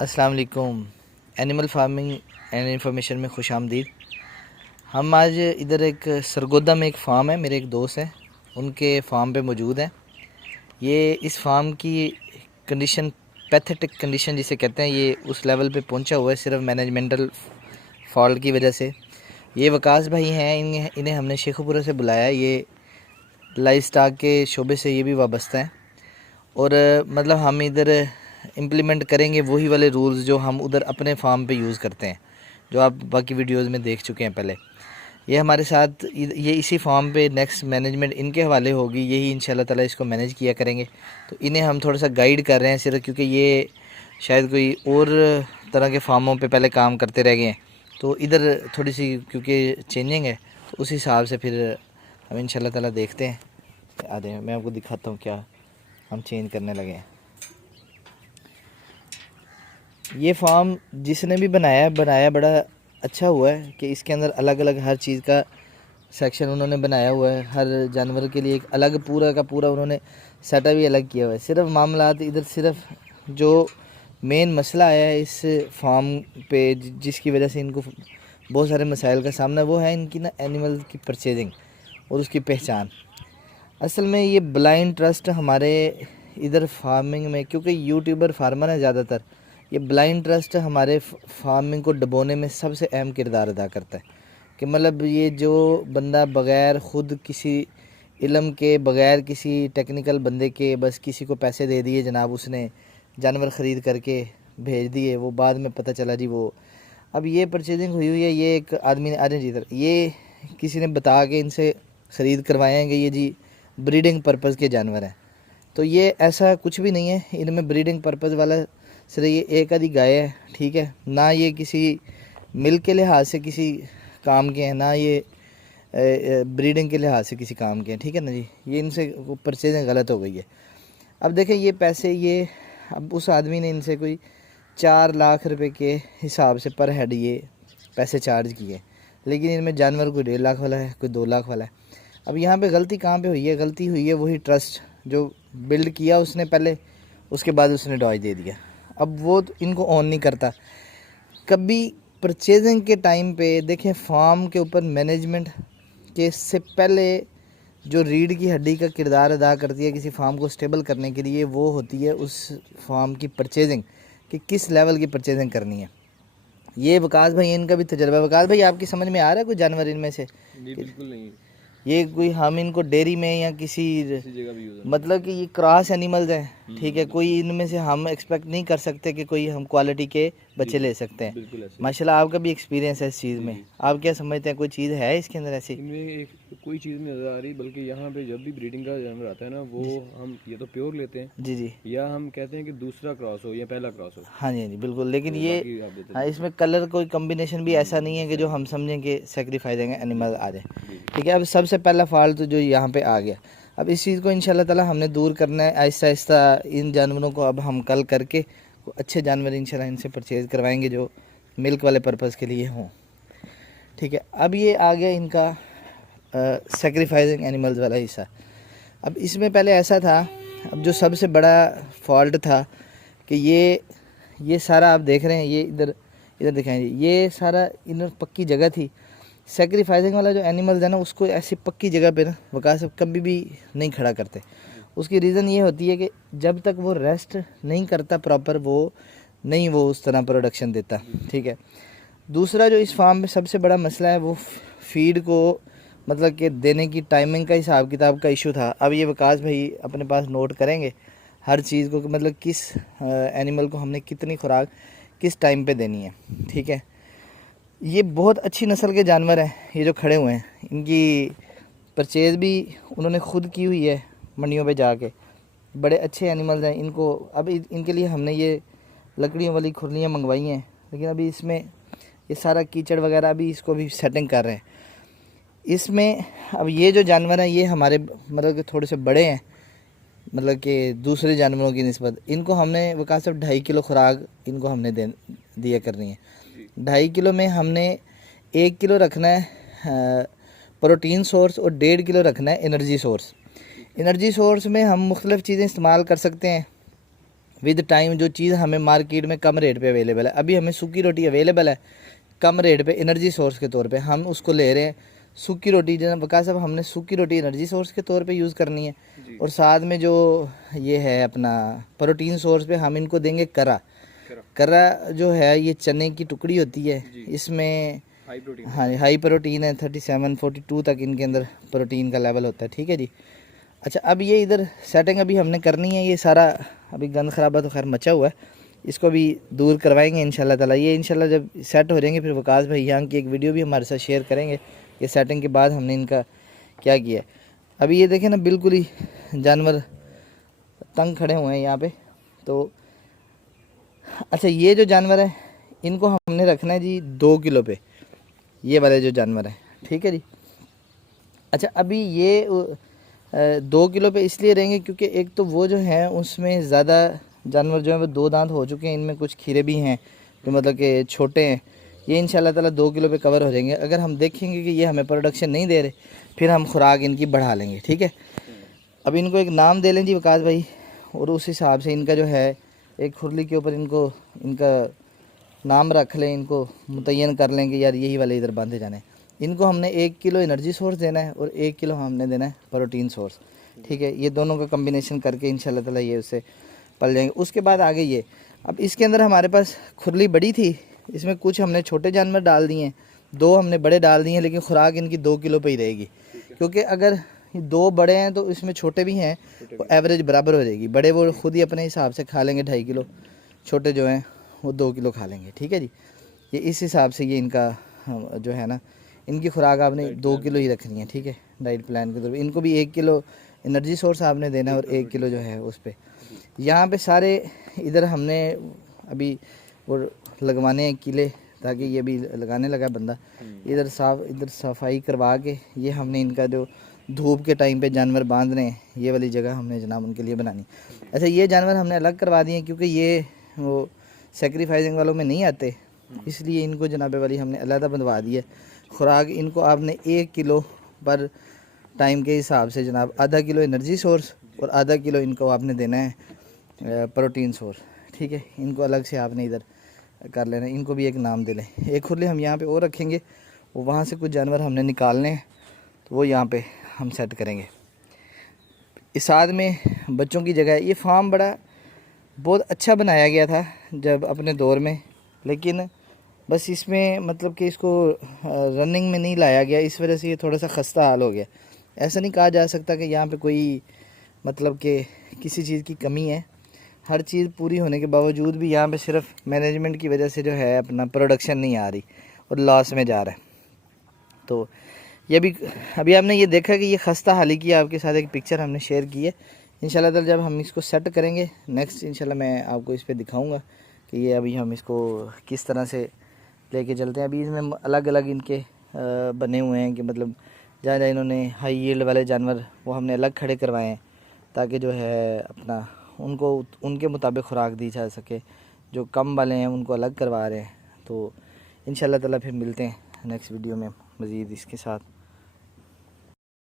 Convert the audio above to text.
अस्सलाम वालेकुम। Animal farming and information में खुश आमदीद। हम आज इधर एक सरगोदा में एक फ़ार्म है, मेरे एक दोस्त हैं, उनके फार्म पे मौजूद हैं। ये इस फार्म की कंडीशन, पैथेटिक कंडीशन जिसे कहते हैं, ये उस लेवल पे पहुंचा हुआ है सिर्फ मैनेजमेंटल फॉल्ट की वजह से। ये वकास भाई हैं, इन्हें हमने शेखुपुरा से बुलाया है। ये लाइफ स्टॉक के शोबे से ये भी वाबस्ता हैं और मतलब हम इधर इम्प्लीमेंट करेंगे वही वाले रूल्स जो हम उधर अपने फार्म पे यूज़ करते हैं, जो आप बाकी वीडियोस में देख चुके हैं पहले। ये हमारे साथ ये इसी फार्म पे नेक्स्ट मैनेजमेंट इनके हवाले होगी, यही इंशाल्लाह ताला इसको मैनेज किया करेंगे। तो इन्हें हम थोड़ा सा गाइड कर रहे हैं सिर्फ, क्योंकि ये शायद कोई और तरह के फार्मों पे पहले काम करते रह गए हैं, तो इधर थोड़ी सी क्योंकि चेंजिंग है, तो उस हिसाब से फिर हम इंशाल्लाह ताला देखते हैं। आते हैं, मैं आपको दिखाता हूँ क्या हम चेंज करने लगे हैं। ये फार्म जिसने भी बनाया बड़ा अच्छा हुआ है कि इसके अंदर अलग अलग हर चीज़ का सेक्शन उन्होंने बनाया हुआ है। हर जानवर के लिए एक अलग पूरा का पूरा उन्होंने सेटअप भी अलग किया हुआ है। सिर्फ मामलात इधर सिर्फ जो मेन मसला आया है इस फार्म पे, जिसकी वजह से इनको बहुत सारे मसाइल का सामना, वो है इनकी ना एनिमल की परचेजिंग और उसकी पहचान। असल में ये ब्लाइंड ट्रस्ट हमारे इधर फार्मिंग में, क्योंकि यूट्यूबर फार्मर हैं ज़्यादातर, ये ब्लाइंड ट्रस्ट हमारे फार्मिंग को डुबोने में सबसे अहम किरदार अदा करता है। कि मतलब ये जो बंदा बग़ैर ख़ुद किसी इल्म के, बग़ैर किसी टेक्निकल बंदे के, बस किसी को पैसे दे दिए जनाब, उसने जानवर ख़रीद करके भेज दिए, वो बाद में पता चला जी वो अब ये परचेजिंग हुई है। ये एक आदमी ने आ रहे जी इधर, ये किसी ने बता के इनसे ख़रीद करवाए हैं कि ये जी ब्रीडिंग पर्पज़ के जानवर हैं। तो ये ऐसा कुछ भी नहीं है, इनमें ब्रीडिंग पर्पज़ वाला सिर्फ ये एक आधी गाय है, ठीक है ना। ये किसी मिल्क के लिहाज से किसी काम के हैं, ना ये ब्रीडिंग के लिहाज से किसी काम के हैं, ठीक है ना जी। ये इनसे परचेजिंग गलत हो गई है। अब देखें ये पैसे, ये अब उस आदमी ने इनसे कोई 4 लाख रुपए के हिसाब से पर हेड ये पैसे चार्ज किए, लेकिन इनमें जानवर कोई 1.5 लाख वाला है, कोई 2 लाख वाला है। अब यहाँ पे गलती कहाँ पे हुई है? गलती हुई है वही ट्रस्ट जो बिल्ड किया उसने पहले, उसके बाद उसने डॉज दे दिया। अब वो तो इनको ऑन नहीं करता। कभी परचेजिंग के टाइम पे देखें, फार्म के ऊपर मैनेजमेंट के से पहले जो रीढ़ की हड्डी का किरदार अदा करती है किसी फार्म को स्टेबल करने के लिए, वो होती है उस फार्म की परचेजिंग, कि किस लेवल की परचेजिंग करनी है। ये वकास भाई, इनका भी तजर्बा है। वकास भाई, आपकी समझ में आ रहा है कोई जानवर इनमें से? जी बिल्कुल नहीं। ये कोई हम इनको डेयरी में या किसी जगह भी यूज़ मतलब कि ये क्रॉस एनिमल्स हैं, ठीक है। हम्म। कोई इनमें से हम एक्सपेक्ट नहीं कर सकते कि कोई हम क्वालिटी के बच्चे ले सकते हैं। बिल्कुल ऐसे माशाल्लाह आपका भी एक्सपीरियंस है इस चीज़ में। जी। आप क्या समझते हैं, कोई चीज़ है इसके अंदर ऐसी? इनमें एक कोई चीज़ नहीं नज़र आ रही, बल्कि यहाँ पे जब भी ब्रीडिंग का जानवर आता है ना, वो हम ये तो प्योर लेते हैं, जी जी। या हम कहते हैं कि दूसरा क्रॉस हो या पहला क्रॉस हो। हाँ जी, हाँ जी, बिल्कुल। लेकिन तो ये बाकी आप देते हाँ, हैं। इसमें कलर कोई कम्बिनेशन भी ऐसा नहीं है कि जो हम समझें कि सेक्रीफाइसिंग एनिमल आ जाए, जी ठीक है। अब सबसे पहला फॉल्ट तो जो यहाँ पे आ गया, अब इस चीज़ को इंशाल्लाह ताला हमने दूर करना है आहिस्ता आहिस्ता। इन जानवरों को अब हम कल करके अच्छे जानवर इंशाल्लाह इनसे परचेज़ करवाएंगे जो मिल्क वाले पर्पज़ के लिए हों, ठीक है। अब ये आ गया इनका सेक्रीफाइसिंग एनिमल्स वाला हिस्सा। अब इसमें पहले ऐसा था, अब जो सबसे बड़ा फॉल्ट था कि ये सारा आप देख रहे हैं, ये इधर इधर दिखाएंगे, ये सारा इन पक्की जगह थी। सेक्रीफाइसिंग वाला जो एनिमल्स है ना, उसको ऐसी पक्की जगह पे ना वकास कभी भी नहीं खड़ा करते। उसकी रीज़न ये होती है कि जब तक वो रेस्ट नहीं करता प्रॉपर, वो नहीं वो उस तरह प्रोडक्शन देता, ठीक है। दूसरा जो इस फार्म में सबसे बड़ा मसला है, वो फीड को मतलब कि देने की टाइमिंग का हिसाब किताब का इशू था। अब ये वकास भाई अपने पास नोट करेंगे हर चीज़ को, मतलब किस एनिमल को हमने कितनी खुराक किस टाइम पे देनी है, ठीक है। ये बहुत अच्छी नस्ल के जानवर हैं, ये जो खड़े हुए हैं, इनकी परचेज़ भी उन्होंने ख़ुद की हुई है मंडियों पे जाके। बड़े अच्छे एनिमल्स हैं। इनको अब इनके लिए हमने ये लकड़ियों वाली खुरलियाँ मंगवाई हैं, लेकिन अभी इसमें ये सारा कीचड़ वगैरह अभी इसको भी सेटिंग कर रहे हैं इसमें। अब ये जो जानवर हैं ये हमारे मतलब कि थोड़े से बड़े हैं, मतलब कि दूसरे जानवरों की निस्बत। इनको हमने वकास 2.5 किलो खुराक इनको हमने दिया करनी है। 2.5 किलो में हमने 1 किलो रखना है प्रोटीन सोर्स और 1.5 किलो रखना है एनर्जी सोर्स। एनर्जी सोर्स में हम मुख्तलिफ़ चीज़ें इस्तेमाल कर सकते हैं, विद टाइम जो चीज़ हमें मार्केट में कम रेट पे अवेलेबल है। अभी हमें सूखी रोटी अवेलेबल है कम रेट पे एनर्जी सोर्स के तौर पे, हम उसको ले रहे हैं। सूखी रोटी जनाब वकास साहब, हमने सूखी रोटी एनर्जी सोर्स के तौर पे यूज़ करनी है, और साथ में जो ये है अपना प्रोटीन सोर्स पे हम इनको देंगे करा। करा जो है ये चने की टुकड़ी होती है, इसमें हाई प्रोटीन, हाँ हाई प्रोटीन है, 37-42 तक इनके अंदर प्रोटीन का लेवल होता है। ठीक है जी। अच्छा, अब ये इधर सेटिंग अभी हमने करनी है। ये सारा अभी गंद खराबा तो खैर मचा हुआ है, इसको भी दूर करवाएंगे इंशाल्लाह ताला। ये इंशाल्लाह जब सेट हो जाएंगे फिर वकास भाई यहाँ की एक वीडियो भी हमारे साथ शेयर करेंगे कि सेटिंग के बाद हमने इनका क्या किया। अभी ये देखें ना, बिल्कुल ही जानवर तंग खड़े हुए हैं यहाँ पे। तो अच्छा, ये जो जानवर है इनको हमने रखना है जी 2 किलो पे, ये वाले जो जानवर हैं। ठीक है जी। अच्छा, अभी ये 2 किलो पे इसलिए रहेंगे क्योंकि एक तो वो जो है उसमें ज़्यादा जानवर जो है वो 2 दांत हो चुके हैं, इनमें कुछ खीरे भी हैं जो मतलब कि छोटे हैं। ये इंशाल्लाह ताला 2 किलो पे कवर हो जाएंगे। अगर हम देखेंगे कि ये हमें प्रोडक्शन नहीं दे रहे, फिर हम खुराक इनकी बढ़ा लेंगे। ठीक है। अब इनको एक नाम दे लें जी वकास भाई, और उस हिसाब से इनका जो है एक खुरली के ऊपर इनको इनका नाम रख लें, इनको मुतय्यन कर लें कि यार यही वाले इधर बांधे जाने हैं। इनको हमने 1 किलो एनर्जी सोर्स देना है और 1 किलो हमने देना है प्रोटीन सोर्स। ठीक है। ये दोनों का कम्बिनेशन करके इंशाल्लाह ताला ये उससे पल जाएंगे। उसके बाद आगे ये, अब इसके अंदर हमारे पास खुरली बड़ी थी, इसमें कुछ हमने छोटे जानवर डाल दिए हैं, 2 हमने बड़े डाल दिए हैं, लेकिन खुराक इनकी 2 किलो पे ही रहेगी। क्योंकि अगर 2 बड़े हैं तो इसमें छोटे भी हैं, तो एवरेज बराबर हो जाएगी। बड़े वो खुद ही अपने हिसाब से खा लेंगे 2.5 किलो, छोटे जो हैं वो 2 किलो खा लेंगे। ठीक है जी। ये इस हिसाब से ये इनका जो है ना, इनकी खुराक आपने 2 किलो ही रखनी है। ठीक है। डाइट प्लान के तौर पर इनको भी 1 किलो एनर्जी सोर्स आपने देना है और 1 किलो जो है उस पर। यहाँ पे सारे इधर हमने अभी वो लगवाने हैं किले, ताकि ये भी लगाने लगा बंदा। इधर सफाई करवा के ये हमने इनका जो धूप के टाइम पे जानवर बांध रहे हैं, ये वाली जगह हमने जनाब उनके लिए बनानी। अच्छा, ये जानवर हमने अलग करवा दिए क्योंकि ये वो सेक्रीफाइसिंग वालों में नहीं आते, इसलिए इनको जनाबे वाली हमने अलग बनवा दी है। खुराक इनको आपने 1 किलो पर टाइम के हिसाब से जनाब आधा किलो एनर्जी सोर्स और आधा किलो इनको आपने देना है प्रोटीन सोर्स। ठीक है। इनको अलग से आपने इधर कर लेना है। इनको भी एक नाम दे लें। एक खुरली हम यहाँ पे और रखेंगे, वो वहाँ से कुछ जानवर हमने निकालने हैं, तो वो यहाँ पे हम सेट करेंगे। इस साथ में बच्चों की जगह है। ये फार्म बहुत अच्छा बनाया गया था जब अपने दौर में, लेकिन बस इसमें मतलब कि इसको रनिंग में नहीं लाया गया, इस वजह से ये थोड़ा सा खस्ता हाल हो गया। ऐसा नहीं कहा जा सकता कि यहाँ पे कोई मतलब कि किसी चीज़ की कमी है। हर चीज़ पूरी होने के बावजूद भी यहाँ पे सिर्फ मैनेजमेंट की वजह से जो है अपना प्रोडक्शन नहीं आ रही और लॉस में जा रहा है। तो ये भी अभी आपने ये देखा कि ये खस्ता हाली की आपके साथ एक पिक्चर हमने शेयर की है। इंशाल्लाह ताला जब हम इसको सेट करेंगे नेक्स्ट, इंशाल्लाह मैं आपको इस पर दिखाऊँगा कि ये अभी हम इसको किस तरह से लेके चलते हैं। अभी इसमें अलग अलग इनके बने हुए हैं कि मतलब जहाँ जहाँ इन्होंने हाई यील्ड वाले जानवर वो हमने अलग खड़े करवाए हैं, ताकि जो है अपना उनको उनके मुताबिक खुराक दी जा सके। जो कम वाले हैं उनको अलग करवा रहे हैं। तो इंशाल्लाह ताला फिर मिलते हैं नेक्स्ट वीडियो में मज़ीद इसके साथ।